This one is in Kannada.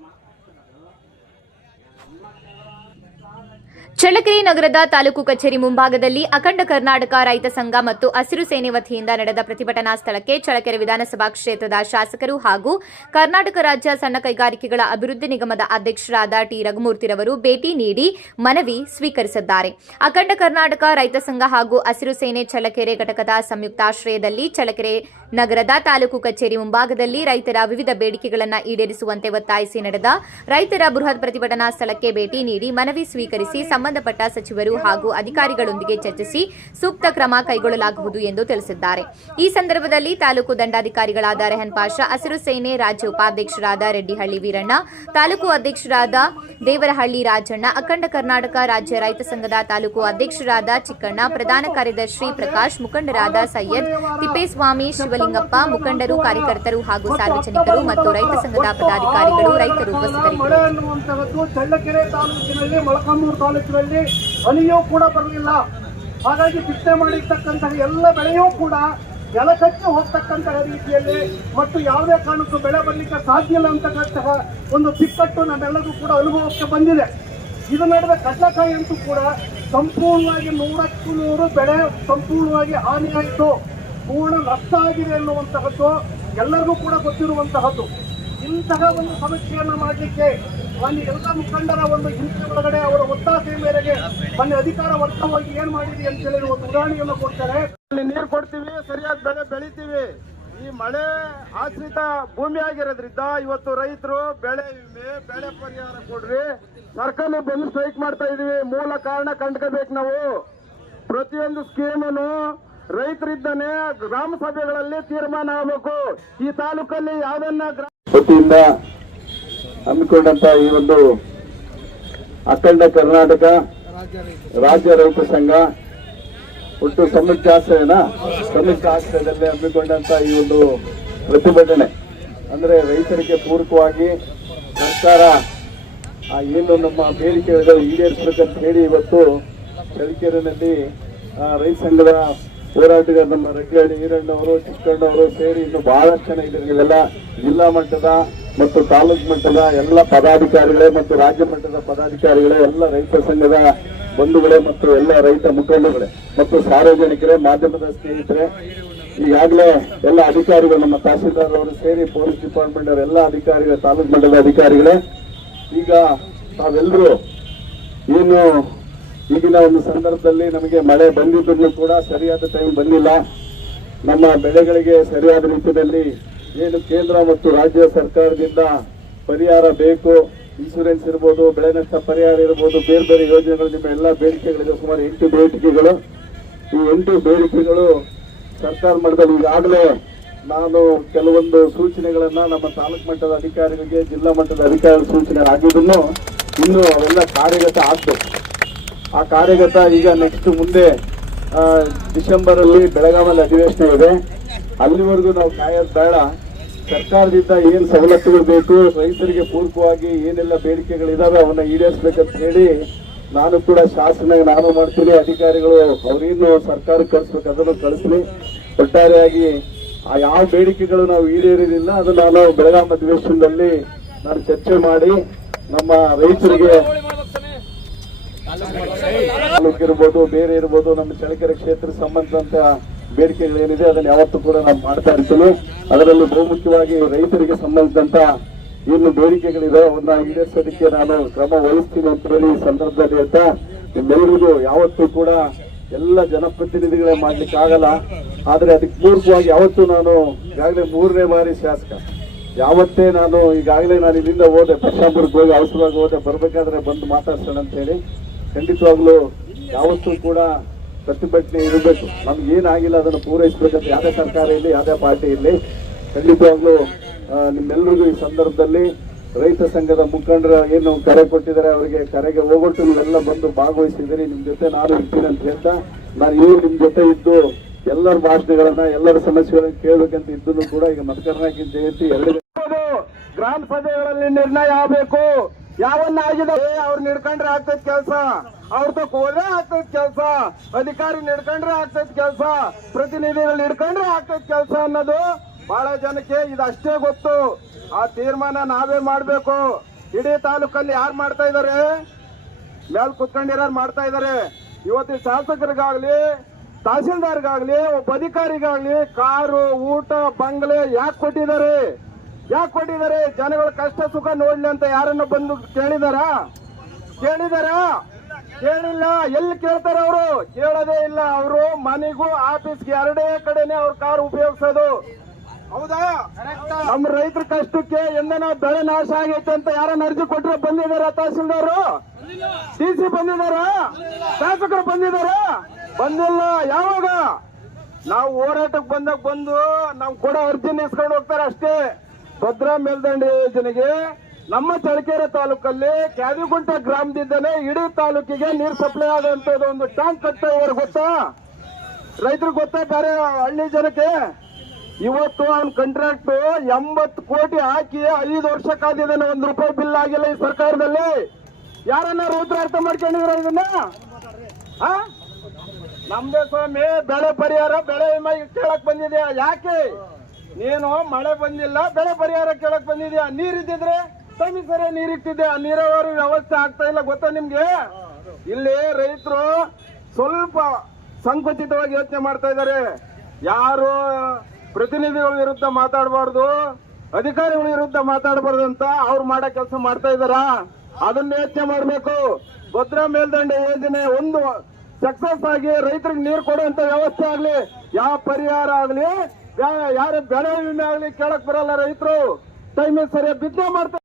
mama. ಚಳ್ಳಕೆರೆ ನಗರದ ತಾಲೂಕು ಕಚೇರಿ ಮುಂಭಾಗದಲ್ಲಿ ಅಖಂಡ ಕರ್ನಾಟಕ ರೈತ ಸಂಘ ಮತ್ತು ಹಸಿರು ಸೇನೆ ವತಿಯಿಂದ ನಡೆದ ಪ್ರತಿಭಟನಾ ಸ್ಥಳಕ್ಕೆ ಚಳ್ಳಕೆರೆ ವಿಧಾನಸಭಾ ಕ್ಷೇತ್ರದ ಶಾಸಕರು ಹಾಗೂ ಕರ್ನಾಟಕ ರಾಜ್ಯ ಸಣ್ಣ ಕೈಗಾರಿಕೆಗಳ ಅಭಿವೃದ್ಧಿ ನಿಗಮದ ಅಧ್ಯಕ್ಷರಾದ ಟಿ ರಘುಮೂರ್ತಿರವರು ಭೇಟಿ ನೀಡಿ ಮನವಿ ಸ್ವೀಕರಿಸಿದ್ದಾರೆ. ಅಖಂಡ ಕರ್ನಾಟಕ ರೈತ ಸಂಘ ಹಾಗೂ ಹಸಿರು ಸೇನೆ ಚಳ್ಳಕೆರೆ ಘಟಕದ ಸಂಯುಕ್ತಾಶ್ರಯದಲ್ಲಿ ಚಳ್ಳಕೆರೆ ನಗರದ ತಾಲೂಕು ಕಚೇರಿ ಮುಂಭಾಗದಲ್ಲಿ ರೈತರ ವಿವಿಧ ಬೇಡಿಕೆಗಳನ್ನು ಈಡೇರಿಸುವಂತೆ ಒತ್ತಾಯಿಸಿ ನಡೆದ ರೈತರ ಬೃಹತ್ ಪ್ರತಿಭಟನಾ ಸ್ಥಳಕ್ಕೆ ಭೇಟಿ ನೀಡಿ ಮನವಿ ಸ್ವೀಕರಿಸಿ ಸಂಬಂಧಪಟ್ಟ ಸಚಿವರು ಹಾಗೂ ಅಧಿಕಾರಿಗಳೊಂದಿಗೆ ಚರ್ಚಿಸಿ ಸೂಕ್ತ ಕ್ರಮ ಕೈಗೊಳ್ಳಲಾಗುವುದು ಎಂದು ತಿಳಿಸಿದ್ದಾರೆ. ಈ ಸಂದರ್ಭದಲ್ಲಿ ತಾಲೂಕು ದಂಡಾಧಿಕಾರಿಗಳಾದ ರೆಹನ್ ಪಾಷಾ, ಹಸಿರು ಸೇನೆ ರಾಜ್ಯ ಉಪಾಧ್ಯಕ್ಷರಾದ ರೆಡ್ಡಿಹಳ್ಳಿ ವೀರಣ್ಣ, ತಾಲೂಕು ಅಧ್ಯಕ್ಷರಾದ ದೇವರಹಳ್ಳಿ ರಾಜಣ್ಣ, ಅಖಂಡ ಕರ್ನಾಟಕ ರಾಜ್ಯ ರೈತ ಸಂಘದ ತಾಲೂಕು ಅಧ್ಯಕ್ಷರಾದ ಚಿಕ್ಕಣ್ಣ, ಪ್ರಧಾನ ಕಾರ್ಯದರ್ಶಿ ಪ್ರಕಾಶ್, ಮುಖಂಡರಾದ ಸೈಯದ್ ತಿಪ್ಪೇಸ್ವಾಮಿ, ಶಿವಲಿಂಗಪ್ಪ, ಮುಖಂಡರು, ಕಾರ್ಯಕರ್ತರು ಹಾಗೂ ಸಾರ್ವಜನಿಕರು ಮತ್ತು ರೈತ ಸಂಘದ ಪದಾಧಿಕಾರಿಗಳು, ರೈತರು ಉಪಸ್ಥಿತರಿದ್ದರು. ಚಳ್ಳಕೆರೆ ತಾಲೂಕಿನಲ್ಲಿ ಮೊಳಕಾಮೂರು ತಾಲೂಕಿನಲ್ಲಿ ಹನಿಯೂ ಕೂಡ ಬರಲಿಲ್ಲ. ಹಾಗಾಗಿ ಬಿತ್ತನೆ ಮಾಡಿರ್ತಕ್ಕಂತಹ ಎಲ್ಲ ಬೆಳೆಯೂ ಕೂಡ ನೆಲಕಚ್ಚಿ ಹೋಗ್ತಕ್ಕಂತಹ ರೀತಿಯಲ್ಲಿ ಮತ್ತು ಯಾವುದೇ ಕಾರಣಕ್ಕೂ ಬೆಳೆ ಬರಲಿಕ್ಕೆ ಸಾಧ್ಯ ಇಲ್ಲ ಅಂತಕ್ಕಂತಹ ಒಂದು ಬಿಕ್ಕಟ್ಟು ನಮ್ಮೆಲ್ಲರಿಗೂ ಕೂಡ ಅನುಭವಕ್ಕೆ ಬಂದಿದೆ. ಇದು ನಡೆದ ಕಡ್ಲಕಾಯಿ ಅಂತೂ ಕೂಡ ಸಂಪೂರ್ಣವಾಗಿ ನೂರಕ್ಕೂ ನೂರು ಬೆಳೆ ಸಂಪೂರ್ಣವಾಗಿ ಹಾನಿಯಾಯಿತು ಪೂರ್ಣ ನಷ್ಟ ಆಗಿದೆ ಅನ್ನುವಂತಹದ್ದು ಎಲ್ಲರಿಗೂ ಕೂಡ ಗೊತ್ತಿರುವಂತಹದ್ದು. ಇಂತಹ ಒಂದು ಸಮಸ್ಯೆಯನ್ನು ಮಾಡಲಿಕ್ಕೆ ಮಾನ್ಯ ಎಲ್ಲ ಮುಖಂಡರ ಒಂದು ಹಿಂಸೆ ಒಳಗಡೆ ಅವರ ಒತ್ತಾಸೆಯ ಮೇರೆಗೆ ಮೊನ್ನೆ ಅಧಿಕಾರ ವರ್ಗವಾಗಿ ಏನ್ ಮಾಡಿದೆ ಅಂತ ಹೇಳಿ ಒಂದು ಉದಾಹರಣೆಯನ್ನು ಕೊಡ್ತಾರೆ. ನೀರು ಕೊಡ್ತೀವಿ, ಸರಿಯಾದ ಬೆಳೆ ಬೆಳಿತೀವಿ. ಈ ಮಳೆ ಆಶ್ರಿತ ಭೂಮಿ ಆಗಿರೋದ್ರಿಂದ ಇವತ್ತು ರೈತರು ಬೆಳೆ ವಿಮೆ, ಬೆಳೆ ಪರಿಹಾರ ಕೊಡ್ರಿ. ಸರ್ಕಾರ ಬಂದು ಸ್ಟ್ರೈಕ್ ಮಾಡ್ತಾ ಇದೀವಿ. ಮೂಲ ಕಾರಣ ಕಂಡ್ಕೋಬೇಕು ನಾವು. ಪ್ರತಿಯೊಂದು ಸ್ಕೀಮನು ರೈತರಿದ್ದಾನೆ ಗ್ರಾಮ ಸಭೆಗಳಲ್ಲಿ ತೀರ್ಮಾನ ಆಗಬೇಕು. ಈ ತಾಲೂಕಲ್ಲಿ ಯಾವ್ದನ್ನ ಗ್ರಾಮ ಹಮ್ಮಿಕೊಂಡಂತ ಈ ಒಂದು ಅಖಂಡ ಕರ್ನಾಟಕ ರಾಜ್ಯ ರೈತ ಸಂಘ ಒಟ್ಟು ಸಂಯುಕ್ತ ಆಶ್ರಯನ ಸಂಯುಕ್ತ ಆಶ್ರಯದಲ್ಲಿ ಹಮ್ಮಿಕೊಂಡಂತ ಈ ಒಂದು ಪ್ರತಿಭಟನೆ. ಅಂದ್ರೆ ರೈತರಿಗೆ ಪೂರಕವಾಗಿ ಸರ್ಕಾರ ಆ ಏನು ನಮ್ಮ ಬೇಡಿಕೆಗಳು ಈಡೇರಿಸಬೇಕಂತ ಹೇಳಿ ಇವತ್ತು ಚಳಿಕೆರೆಯಲ್ಲಿ ರೈತ ಸಂಘದ ಹೋರಾಟಗಾರ ನಮ್ಮ ರೆಡ್ಡಿಹಳ್ಳಿ ಈರಣ್ಣವರು, ಚಿಕ್ಕಣ್ಣವರು ಸೇರಿ ಇನ್ನು ಬಹಳಷ್ಟು ಜನ ಇದ್ದಾರೆ. ಜಿಲ್ಲಾ ಮಟ್ಟದ ಮತ್ತು ತಾಲೂಕು ಮಟ್ಟದ ಎಲ್ಲ ಪದಾಧಿಕಾರಿಗಳೇ ಮತ್ತು ರಾಜ್ಯ ಮಟ್ಟದ ಪದಾಧಿಕಾರಿಗಳೇ, ಎಲ್ಲ ರೈತ ಸಂಘದ ಬಂಧುಗಳೇ ಮತ್ತು ಎಲ್ಲ ರೈತ ಮುಖಂಡಗಳೇ ಮತ್ತು ಸಾರ್ವಜನಿಕರೇ, ಮಾಧ್ಯಮದ ಸ್ನೇಹಿತರೆ, ಈಗಾಗಲೇ ಎಲ್ಲ ಅಧಿಕಾರಿಗಳು, ನಮ್ಮ ತಹಸೀಲ್ದಾರ್ ಅವರು ಸೇರಿ ಪೊಲೀಸ್ ಡಿಪಾರ್ಟ್ಮೆಂಟ್ ಅವರ ಎಲ್ಲ ಅಧಿಕಾರಿಗಳು, ತಾಲೂಕು ಮಟ್ಟದ ಅಧಿಕಾರಿಗಳೇ, ಈಗ ತಾವೆಲ್ಲರೂ ಏನು ಈಗಿನ ಒಂದು ಸಂದರ್ಭದಲ್ಲಿ ನಮಗೆ ಮಳೆ ಬಂದಿದ್ದನ್ನು ಕೂಡ ಸರಿಯಾದ ಟೈಮ್ ಬಂದಿಲ್ಲ. ನಮ್ಮ ಬೆಳೆಗಳಿಗೆ ಸರಿಯಾದ ರೀತಿಯಲ್ಲಿ ಏನು ಕೇಂದ್ರ ಮತ್ತು ರಾಜ್ಯ ಸರ್ಕಾರದಿಂದ ಪರಿಹಾರ ಬೇಕು ಇನ್ಶೂರೆನ್ಸ್ ಇರ್ಬೋದು, ಬೆಳೆ ನಷ್ಟ ಪರಿಹಾರ ಇರ್ಬೋದು, ಬೇರೆ ಬೇರೆ ಯೋಜನೆಗಳು ನಿಮ್ಮ ಎಲ್ಲ ಬೇಡಿಕೆಗಳಿದೆ, ಸುಮಾರು ಎಂಟು ಬೇಡಿಕೆಗಳು. ಈ ಎಂಟು ಬೇಡಿಕೆಗಳು ಸರ್ಕಾರ ಮಟ್ಟದಲ್ಲಿ ಈಗಾಗಲೇ ನಾನು ಕೆಲವೊಂದು ಸೂಚನೆಗಳನ್ನು ನಮ್ಮ ತಾಲೂಕು ಮಟ್ಟದ ಅಧಿಕಾರಿಗಳಿಗೆ, ಜಿಲ್ಲಾ ಮಟ್ಟದ ಅಧಿಕಾರಿ ಸೂಚನೆ ಆಗಿದ್ದನ್ನು ಇನ್ನು ಅವೆಲ್ಲ ಕಾರ್ಯಗತ ಆಗ್ಬೇಕು ಆ ಕಾರ್ಯಗತ ಈಗ ನೆಕ್ಸ್ಟ್ ಮುಂದೆ ಡಿಸೆಂಬರಲ್ಲಿ ಬೆಳಗಾವಲ್ಲಿ ಅಧಿವೇಶನ ಇದೆ. ಅಲ್ಲಿವರೆಗೂ ನಾವು ಕಾಯೋದು ಬೇಡ. ಸರ್ಕಾರದಿಂದ ಏನ್ ಸವಲತ್ತುಗಳು ಬೇಕು, ರೈತರಿಗೆ ಪೂರ್ವವಾಗಿ ಏನೆಲ್ಲ ಬೇಡಿಕೆಗಳಿದಾವೆ ಅವನ್ನ ಈಡೇರಿಸ್ಬೇಕಂತ ಹೇಳಿ ನಾನು ಕೂಡ ಶಾಸನ ನಾನು ಮಾಡ್ತೀನಿ, ಅಧಿಕಾರಿಗಳು ಅವ್ರೇನು ಸರ್ಕಾರಕ್ಕೆ ಕಳಿಸ್ಬೇಕು, ಅದನ್ನು ಕಳಿಸ್ಲಿ. ಒಟ್ಟಾರೆಯಾಗಿ ಆ ಯಾವ ಬೇಡಿಕೆಗಳು ನಾವು ಈಡೇರಿದಿಲ್ಲ ಅದು ನಾನು ಬೆಳಗಾಂ ಅಧಿವೇಶನದಲ್ಲಿ ನಾನು ಚರ್ಚೆ ಮಾಡಿ ನಮ್ಮ ರೈತರಿಗೆ ತಾಲೂಕಿರ್ಬೋದು, ಬೇರೆ ಇರ್ಬೋದು, ನಮ್ಮ ಚಳ್ಳಕೆರೆ ಕ್ಷೇತ್ರ ಸಂಬಂಧದಂತ ಬೇಡಿಕೆಗಳೇನಿದೆ, ಅದನ್ನು ಯಾವತ್ತೂ ಕೂಡ ನಾವು ಮಾಡ್ತಾ ಇರ್ತೀವಿ. ಅದರಲ್ಲೂ ಬಹುಮುಖ್ಯವಾಗಿ ರೈತರಿಗೆ ಸಂಬಂಧಿಸಿದಂತ ಏನು ಬೇಡಿಕೆಗಳಿದೆ ಅವನ್ನ ಈಡೇರಿಸೋದಕ್ಕೆ ನಾನು ಕ್ರಮ ವಹಿಸ್ತೀನಿ ಅಂತ ಹೇಳಿ ಈ ಸಂದರ್ಭದಲ್ಲಿ ಅಂತ ನಿಮ್ಮೆಲ್ಲರಿಗೂ ಯಾವತ್ತೂ ಕೂಡ ಎಲ್ಲ ಜನಪ್ರತಿನಿಧಿಗಳೇ ಮಾಡ್ಲಿಕ್ಕೆ ಆಗಲ್ಲ. ಆದ್ರೆ ಅದಕ್ಕೆ ಪೂರ್ವವಾಗಿ ಯಾವತ್ತೂ ನಾನು ಈಗಾಗಲೇ ಮೂರನೇ ಬಾರಿ ಶಾಸಕ. ಯಾವತ್ತೇ ನಾನು ಈಗಾಗಲೇ ನಾನು ಇಲ್ಲಿಂದ ಹೋದೆ ಪಶ್ಚಾಂಪುರಕ್ಕೆ ಹೋಗಿ ಅವಸರವಾಗಿ ಹೋದೆ, ಬರ್ಬೇಕಾದ್ರೆ ಬಂದು ಮಾತಾಡ್ಸೋಣ ಅಂತ ಹೇಳಿ ಖಂಡಿತವಾಗ್ಲೂ ಯಾವತ್ತೂ ಕೂಡ ಪ್ರತಿಭಟನೆ ಇರಬೇಕು. ನಮ್ಗೆ ಏನಾಗಿಲ್ಲ, ಅದನ್ನು ಪೂರೈಸಬೇಕಂತ ಯಾವುದೇ ಸರ್ಕಾರ ಇರಲಿ, ಯಾವುದೇ ಪಾರ್ಟಿ ಇರಲಿ, ಖಂಡಿತವಾಗ್ಲೂ ನಿಮ್ಮೆಲ್ಲರಿಗೂ ಈ ಸಂದರ್ಭದಲ್ಲಿ ರೈತ ಸಂಘದ ಮುಖಂಡರು ಏನು ಕರೆ ಕೊಟ್ಟಿದ್ದಾರೆ, ಅವರಿಗೆ ಕರೆಗೆ ಹೋಗೊಟ್ಟು ನೀವೆಲ್ಲ ಬಂದು ಭಾಗವಹಿಸಿದ್ದೀರಿ ನಿಮ್ಮ ಜೊತೆ ನಾನು ಇರ್ತೀನಿ ಅಂತ ಹೇಳ್ತಾ, ನಾನು ಇವರು ನಿಮ್ಮ ಜೊತೆ ಇದ್ದು ಎಲ್ಲರ ಭಾಷಣಗಳನ್ನ ಎಲ್ಲರ ಸಮಸ್ಯೆಗಳನ್ನು ಕೇಳಬೇಕಂತ ಇದ್ದನ್ನು ಕೂಡ ಈಗ ಮತಕರ್ನಾಟಕ ಜಯಂತಿ ಎರಡು ಗ್ರಾಮ ಸಭೆಗಳಲ್ಲಿ ನಿರ್ಣಯ ಆಗಬೇಕು. ಯಾವನ್ನ ಆಗಿದೆ ಅವ್ರನ್ನ ನಿಡ್ಕೊಂಡ್ರೆ ಆಗ್ತೈತ್ ಕೆಲಸ. ಅವ್ರದ್ದು ಕೋದ್ರೆ ಆಗ್ತೈತ್ ಕೆಲಸ. ಅಧಿಕಾರಿ ನಿಡ್ಕೊಂಡ್ರೆ ಆಗ್ತೈತ್ ಕೆಲಸ. ಪ್ರತಿನಿಧಿಗಳು ನಿಡ್ಕೊಂಡ್ರೆ ಆಗ್ತೈತ್ ಕೆಲಸ ಅನ್ನೋದು ಬಹಳ ಜನಕ್ಕೆ ಇದಷ್ಟೇ ಗೊತ್ತು. ಆ ತೀರ್ಮಾನ ನಾವೇ ಮಾಡ್ಬೇಕು. ಇಡೀ ತಾಲೂಕಲ್ಲಿ ಯಾರು ಮಾಡ್ತಾ ಇದಾರೆ? ಮೇಲ್ ಕುತ್ಕೊಂಡಿರೋ ಮಾಡ್ತಾ ಇದಾರೆ. ಇವತ್ತಿನ ಶಾಸಕರಿಗಾಗ್ಲಿ, ತಹಸೀಲ್ದಾರ್ಗಾಗ್ಲಿ, ಒಬ್ಬ ಅಧಿಕಾರಿಗಾಗ್ಲಿ ಕಾರು, ಊಟ, ಬಂಗ್ಲೆ ಯಾಕೆ ಕೊಟ್ಟಿದ್ದಾರೆ? ಯಾಕೆ ಕೊಟ್ಟಿದ್ದಾರೆ ಜನಗಳ ಕಷ್ಟ ಸುಖ ನೋಡ್ಲಿ ಅಂತ ಯಾರನ್ನ ಬಂದು ಕೇಳಿದಾರ? ಕೇಳಿದಾರ? ಕೇಳಿಲ್ಲ. ಎಲ್ಲಿ ಕೇಳ್ತಾರ ಅವರು? ಕೇಳೋದೇ ಇಲ್ಲ. ಅವರು ಮನೆಗೂ ಆಫೀಸ್ಗೆ ಎರಡೇ ಕಡೆನೆ ಅವ್ರ ಕಾರ್ ಉಪಯೋಗಿಸೋದು. ಹೌದಾ? ನಮ್ಮ ರೈತರ ಕಷ್ಟಕ್ಕೆ ಎಂದನ ಬೆಳೆ ನಾಶ ಆಗೈತೆ ಅಂತ ಯಾರನ್ನ ಅರ್ಜಿ ಕೊಟ್ಟರೆ ಬಂದಿದಾರ ತಹಸೀಲ್ದಾರ್? ಡಿ ಸಿ ಬಂದಿದಾರ? ಶಾಸಕರು ಬಂದಿದಾರ? ಬಂದಿಲ್ಲ. ಯಾವಾಗ? ನಾವು ಹೋರಾಟಕ್ಕೆ ಬಂದಾಗ ಬಂದು ನಾವು ಕೂಡ ಅರ್ಜಿ ನಿಸ್ಕೊಂಡು ಹೋಗ್ತಾರೆ ಅಷ್ಟೇ. ಭದ್ರಾ ಮೇಲ್ದಂಡೆ ಯೋಜನೆಗೆ ನಮ್ಮ ಚಳ್ಳಕೆರೆ ತಾಲೂಕಲ್ಲಿ ಕ್ಯಾದಿಗುಂಟ ಗ್ರಾಮದಿಂದಲೇ ಇಡೀ ತಾಲೂಕಿಗೆ ನೀರು ಸಪ್ಲೈ ಆಗುವಂತದ್ದು ಒಂದು ಟ್ಯಾಂಕ್ ಕಟ್ತಾ ಇವರು ಗೊತ್ತಾ? ರೈತರು ಗೊತ್ತಾ ಬೇರೆ ಹಳ್ಳಿ ಜನಕ್ಕೆ? ಇವತ್ತು ಅವ್ನ ಕಾಂಟ್ರಾಕ್ಟ್ ಎಂಬತ್ತು ಕೋಟಿ ಹಾಕಿ ಐದು ವರ್ಷ ಕಾದಿದ್ದಾನೆ ಒಂದು ರೂಪಾಯಿ ಬಿಲ್ ಆಗಿಲ್ಲ ಈ ಸರ್ಕಾರದಲ್ಲಿ. ಯಾರನ್ನ ರೈತರು ಅರ್ಥ ಮಾಡ್ಕೊಂಡಿದ್ರ ಇದನ್ನ? ನಮ್ದೇ ಸ್ವಾಮಿ, ಬೆಳೆ ಪರಿಹಾರ, ಬೆಳೆ ವಿಮೆ ಕೇಳಕ್ ಬಂದಿದ್ಯಾ? ಯಾಕೆ? ನೀನು ಮಳೆ ಬಂದಿಲ್ಲ ಬೆಳೆ ಪರಿಹಾರ ಕೇಳಕ್ ಬಂದಿದ್ಯಾ? ನೀರಿದ್ದಿದ್ರೆ ಸಮಿ ಸರಿ ನೀರಿಟ್ಟಿದ್ದೆ ಆ ನೀರಾವರಿ ವ್ಯವಸ್ಥೆ ಆಗ್ತಾ ಇಲ್ಲ ಗೊತ್ತಾ ನಿಮ್ಗೆ? ಇಲ್ಲಿ ರೈತರು ಸ್ವಲ್ಪ ಸಂಕುಚಿತವಾಗಿ ಯೋಚನೆ ಮಾಡ್ತಾ ಇದ್ದಾರೆ. ಯಾರು ಪ್ರತಿನಿಧಿಗಳ ವಿರುದ್ಧ ಮಾತಾಡಬಾರ್ದು ಅಧಿಕಾರಿಗಳ ವಿರುದ್ಧ ಮಾತಾಡಬಾರ್ದು ಅಂತ ಅವ್ರು ಮಾಡೋ ಕೆಲಸ ಮಾಡ್ತಾ ಇದಾರ ಅದನ್ನ ಯೋಚನೆ ಮಾಡಬೇಕು. ಭದ್ರಾ ಮೇಲ್ದಂಡೆ ಯೋಜನೆ ಒಂದು ಸಕ್ಸಸ್ ಆಗಿ ರೈತರಿಗೆ ನೀರು ಕೊಡುವಂತ ವ್ಯವಸ್ಥೆ ಆಗ್ಲಿ ಯಾವ ಪರಿಹಾರ ಆಗ್ಲಿ ಯಾರು ಬೆಳೆ ವಿಮೆ ಆಗ್ಲಿ ಕೇಳಕ್ ಬರಲ್ಲ ರೈತರು. ಟೈಮಿಗೆ ಸರಿಯಾಗಿ ಬಿತ್ತನೆ ಮಾಡ್ತಾರೆ